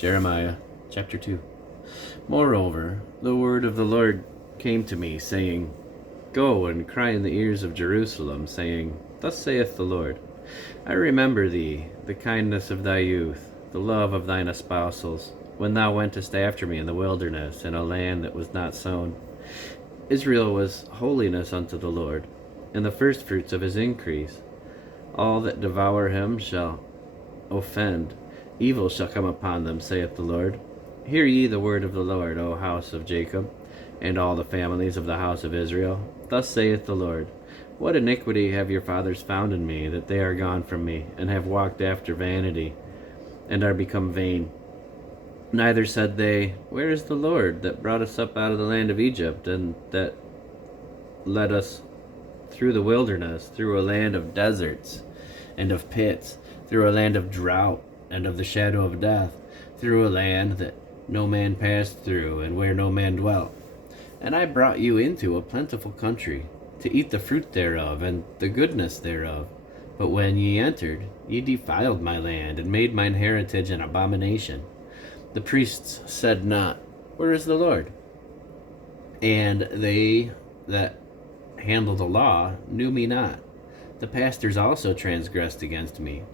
Jeremiah chapter 2. Moreover, the word of the Lord came to me, saying, Go and cry in the ears of Jerusalem, saying, Thus saith the Lord, I remember thee, the kindness of thy youth, the love of thine espousals, when thou wentest after me in the wilderness, in a land that was not sown. Israel was holiness unto the Lord, and the firstfruits of his increase. All that devour him shall offend. Evil shall come upon them, saith the Lord. Hear ye the word of the Lord, O house of Jacob, and all the families of the house of Israel. Thus saith the Lord, What iniquity have your fathers found in me, that they are gone from me, and have walked after vanity, and are become vain? Neither said they, Where is the Lord, that brought us up out of the land of Egypt, and that led us through the wilderness, through a land of deserts and of pits, through a land of drought and of the shadow of death, through a land that no man passed through, and where no man dwelt. And I brought you into a plentiful country, to eat the fruit thereof, and the goodness thereof. But when ye entered, ye defiled my land, and made mine heritage an abomination. The priests said not, Where is the Lord? And they that handle the law knew me not. The pastors also transgressed against me,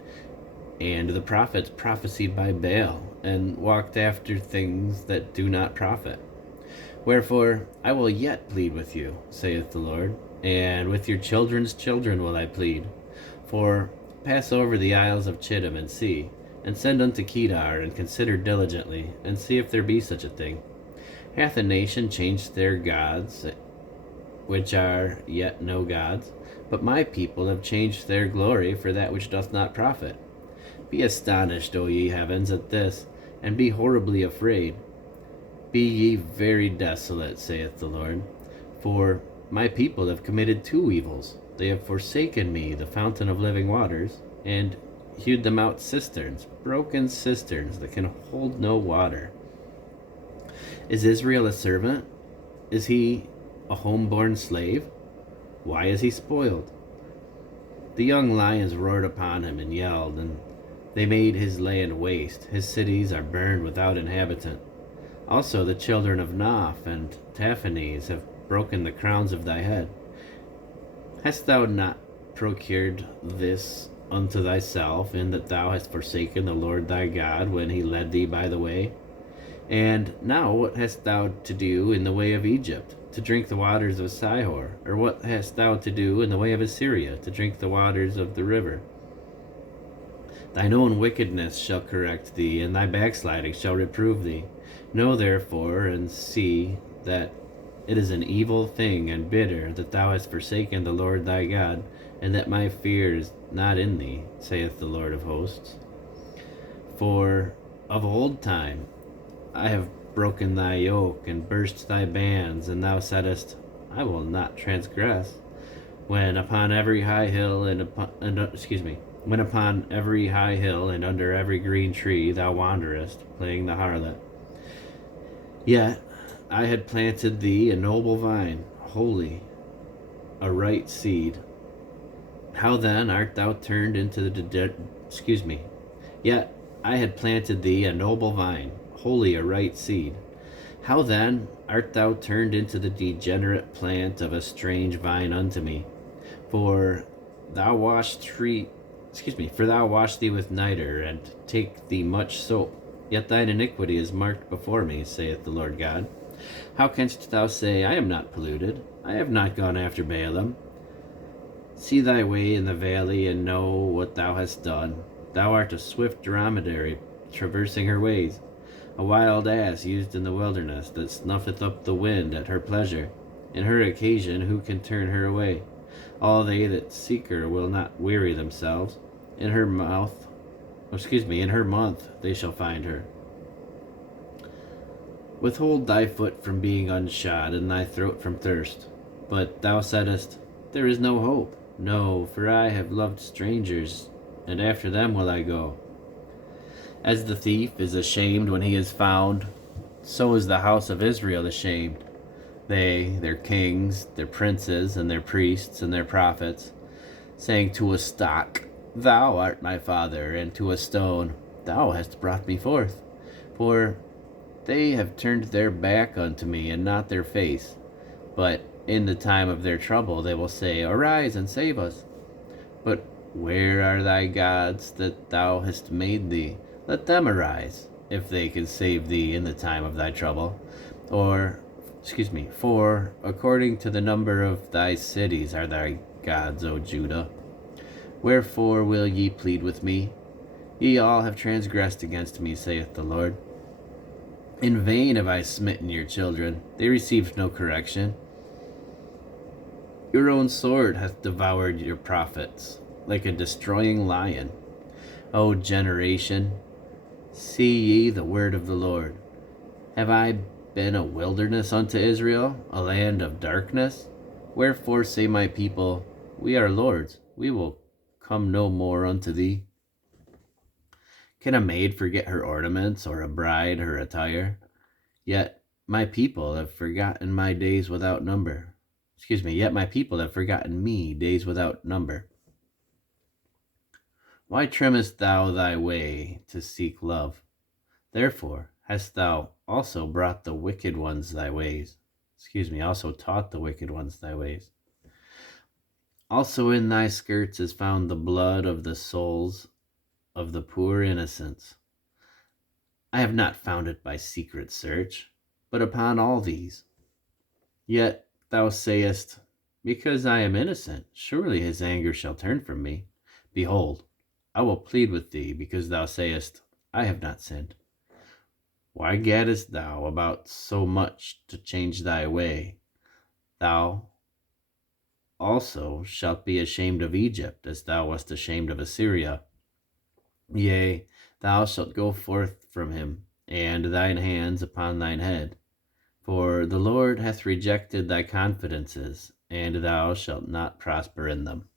and the prophets prophesied by Baal, and walked after things that do not profit. Wherefore I will yet plead with you, saith the Lord, and with your children's children will I plead. For pass over the isles of Chittim, and see, and send unto Kedar, and consider diligently, and see if there be such a thing. Hath a nation changed their gods, which are yet no gods? But my people have changed their glory for that which doth not profit. Be astonished, O ye heavens, at this, and be horribly afraid. Be ye very desolate, saith the Lord. For my people have committed two evils. They have forsaken me, the fountain of living waters, and hewed them out cisterns, broken cisterns that can hold no water. Is Israel a servant? Is he a home-born slave? Why is he spoiled? The young lions roared upon him and yelled, and they made his land waste. His cities are burned without inhabitant. Also the children of Noph and Taphanes have broken the crowns of thy head. Hast thou not procured this unto thyself, in that thou hast forsaken the Lord thy God when he led thee by the way? And now what hast thou to do in the way of Egypt, to drink the waters of Sihor? Or what hast thou to do in the way of Assyria, to drink the waters of the river? Thine own wickedness shall correct thee, and thy backsliding shall reprove thee. Know therefore, and see that it is an evil thing and bitter, that thou hast forsaken the Lord thy God, and that my fear is not in thee, saith the Lord of hosts. For of old time I have broken thy yoke, and burst thy bands, and thou saidst, I will not transgress. When upon every high hill when upon every high hill and under every green tree thou wanderest, playing the harlot. Yet I had planted thee a noble vine, holy, a right seed. How then art thou turned into the Yet I had planted thee a noble vine, holy, a right seed. How then art thou turned into the degenerate plant of a strange vine unto me? For thou washest thee with niter, and take thee much soap. Yet thine iniquity is marked before me, saith the Lord God. How canst thou say, I am not polluted? I have not gone after Baalim. See thy way in the valley, and know what thou hast done. Thou art a swift dromedary, traversing her ways, a wild ass used in the wilderness, that snuffeth up the wind at her pleasure. In her occasion who can turn her away? All they that seek her will not weary themselves. In her month they shall find her. Withhold thy foot from being unshod, and thy throat from thirst. But thou saidst, There is no hope. No, for I have loved strangers, and after them will I go. As the thief is ashamed when he is found, so is the house of Israel ashamed. They, their kings, their princes, and their priests, and their prophets, saying to a stock, Thou art my father, and to a stone, Thou hast brought me forth. For they have turned their back unto me, and not their face. But in the time of their trouble they will say, Arise and save us. But where are thy gods that thou hast made thee? Let them arise, if they can save thee in the time of thy trouble. For according to the number of thy cities are thy gods, O Judah. Wherefore will ye plead with me? Ye all have transgressed against me, saith the Lord. In vain have I smitten your children, they received no correction. Your own sword hath devoured your prophets, like a destroying lion. O generation, see ye the word of the Lord. Have I been a wilderness unto Israel, a land of darkness? Wherefore say my people, We are lords, we will come no more unto thee. Can a maid forget her ornaments, or a bride her attire? Yet my people have forgotten my days without number. Yet my people have forgotten me days without number. Why trimmest thou thy way to seek love? Therefore hast thou also brought the wicked ones thy ways. Also taught the wicked ones thy ways. Also in thy skirts is found the blood of the souls of the poor innocents. I have not found it by secret search, but upon all these. Yet thou sayest, Because I am innocent, surely his anger shall turn from me. Behold, I will plead with thee, because thou sayest, I have not sinned. Why gaddest thou about so much to change thy way? Thou also shalt be ashamed of Egypt, as thou wast ashamed of Assyria. Yea, thou shalt go forth from him, and thine hands upon thine head. For the Lord hath rejected thy confidences, and thou shalt not prosper in them.